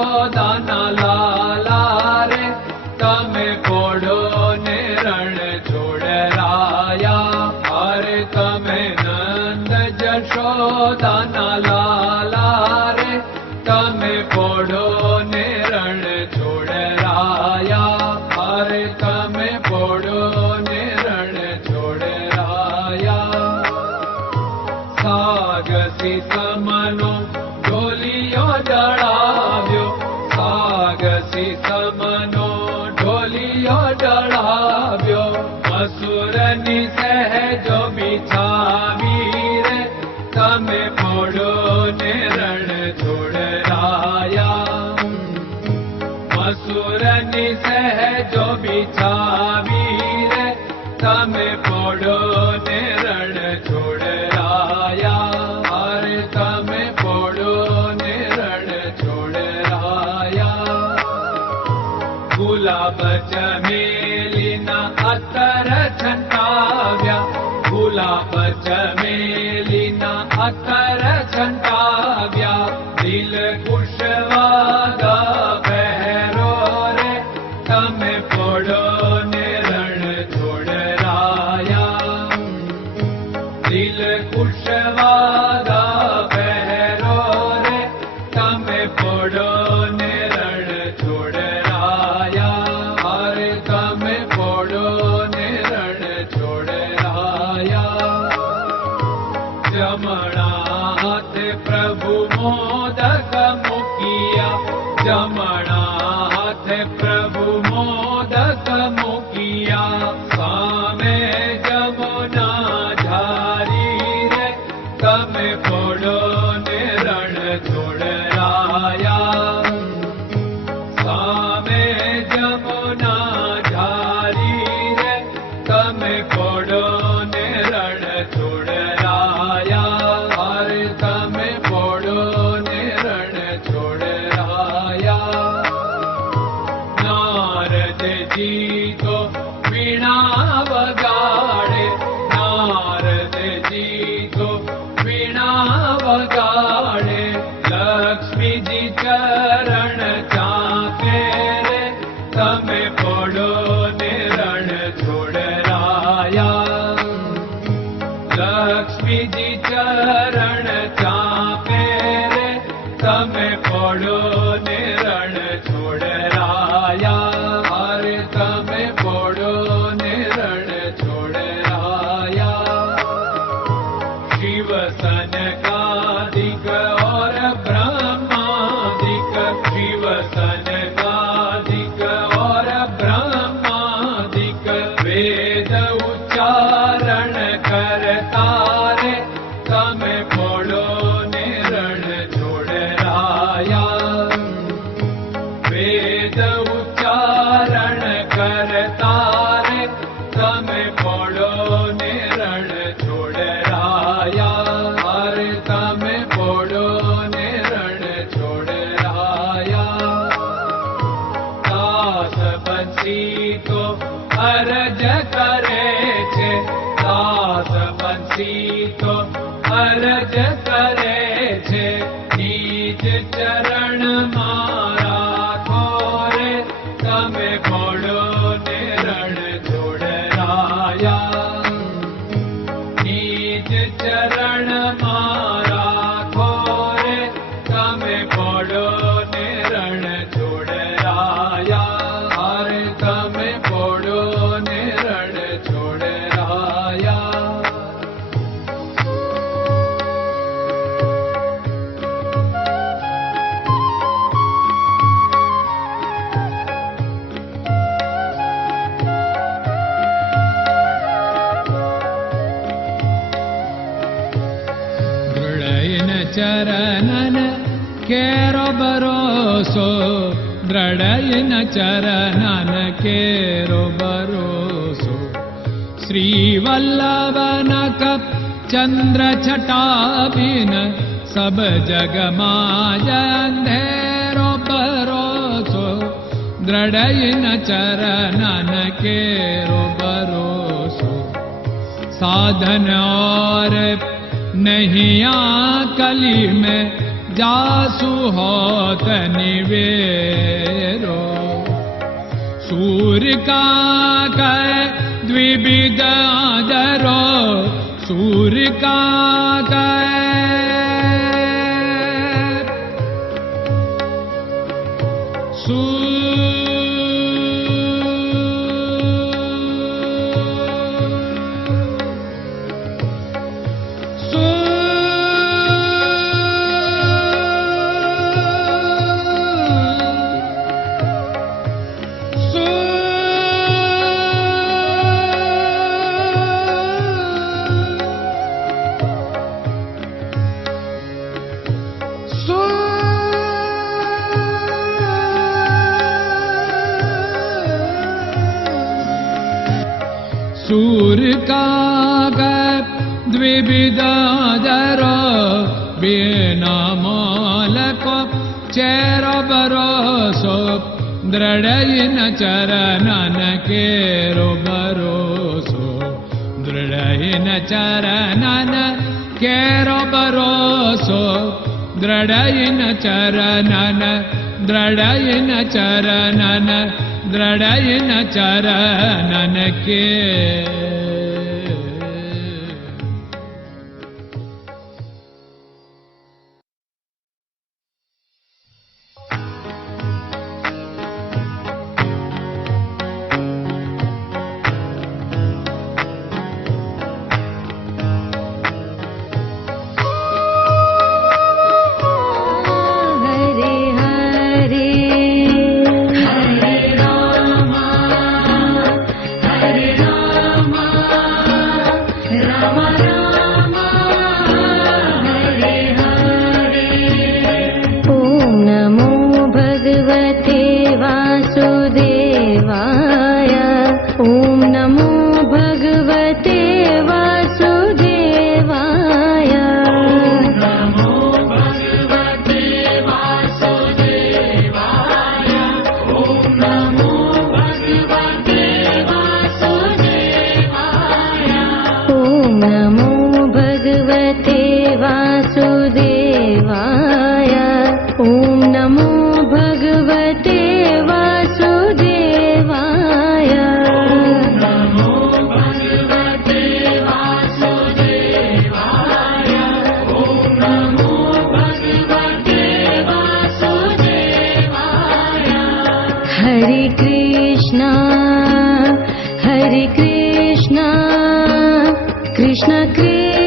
જશોદાના લાલા રે તમે પોડો ને રણ છોડરાયા. અરે તમે નંદ જશોદાના લાલા રે તમે પોડો ને રણ છોડરાયા. અરે તમે પોડો ને રણ છોડરાયા. સાગસી સમનો ઢોલિયો ડળાવ્યો, સાગસી સમનો ઢોલિયો ડળાવ્યો. મસૂરની સહેજો બિછાવી રે તમે પોડો ને રણ છોડરાયા. મસૂરની સહેજો બિછાવી રે તમે પોડો ને રણ છોડરાયા. અરે તમે પોડો ને રણ છોડરાયા. ગુલાબ ચમેલીના અત્તર છંટાવ્યા, ગુલાબ ચમેલીના અત્તર છંટાવ્યા. દિલ કુશવાદા પહેરો રે તમે પોડો ને રણ છોડરાયા. દિલ કુશવાદા પહેરો રે તમે પોડો ને રણ છોડરાયા. અરે તમે પોડો ને રણ છોડરાયા. જમણા હાથે પ્રભુ મોદક મૂકિયા, જમણા હાથે પ્રભુ મોદક મૂકિયા. સામે જમુના ઝારી રે તમે પોડો ને રણ છોડરાયા. સામે જમુના ઝારી રે તમે પોડો ને રણ છોડરાયા. અરે તમે પોડો ને રણ છોડરાયા. નારદજી તો વીણા વગાડે, નારદજી તો વીણા વગાડે. લક્ષ્મીજી ચરણ ચાકે રે તમે પોડો ને રણ છોડરાયા. લક્ષ્મીજી ચરણ ચાપે રે તમે પોડો ને રણ છોડરાયા. અરે તમે પોડો ને રણ છોડરાયા. શિવ સનકાદિક और ब्रह्मादिक, शिव सनकादिक और ब्रह्मादिक. वेद उच्चारण करता रे તમે પોડો ને રણ છોડરાયા. વેદ ઉચ્ચારણ કરતા રે તમે પોડો ને રણ છોડરાયા. અરે તમે પોડો ને રણ છોડરાયા. દાસ બંસી તો અરજ કરે છે, દાસ બંસી તો અરજ કરે છે. નીચ ચરણ મારા ખોરે તમે પોડો ને રણ છોડરાયા. નીચ ચરણ મારા ખોરે તમે પોડો ને રણ છોડરાયા. અરે તમે પોડો ને રણ છોડરાયા. ચરણન કેરો ભરોસો, દ્રઢયન ચરણન કેરો ભરોસો. શ્રી વલ્લભન કપ ચંદ્ર છટાબિન સબ જગમાં અંધેરો ભરોસો. દ્રઢયન ચરણન કેરો ભરોસો. साधन और नहीं कली में जासु होत निवेरो। सूर्य का कै द्विविध आदरो, सूर्य का सूर्य का द्विविधादरो, बिना मोल को चेर भरोसो, दृढ़ चरणन केरो भरोसो, दृढ़ चरणन केरो भरोसो, दृढ़ चरणन, दृढ़ चरणन, दृढ़ चरणन के। Krishna Krishna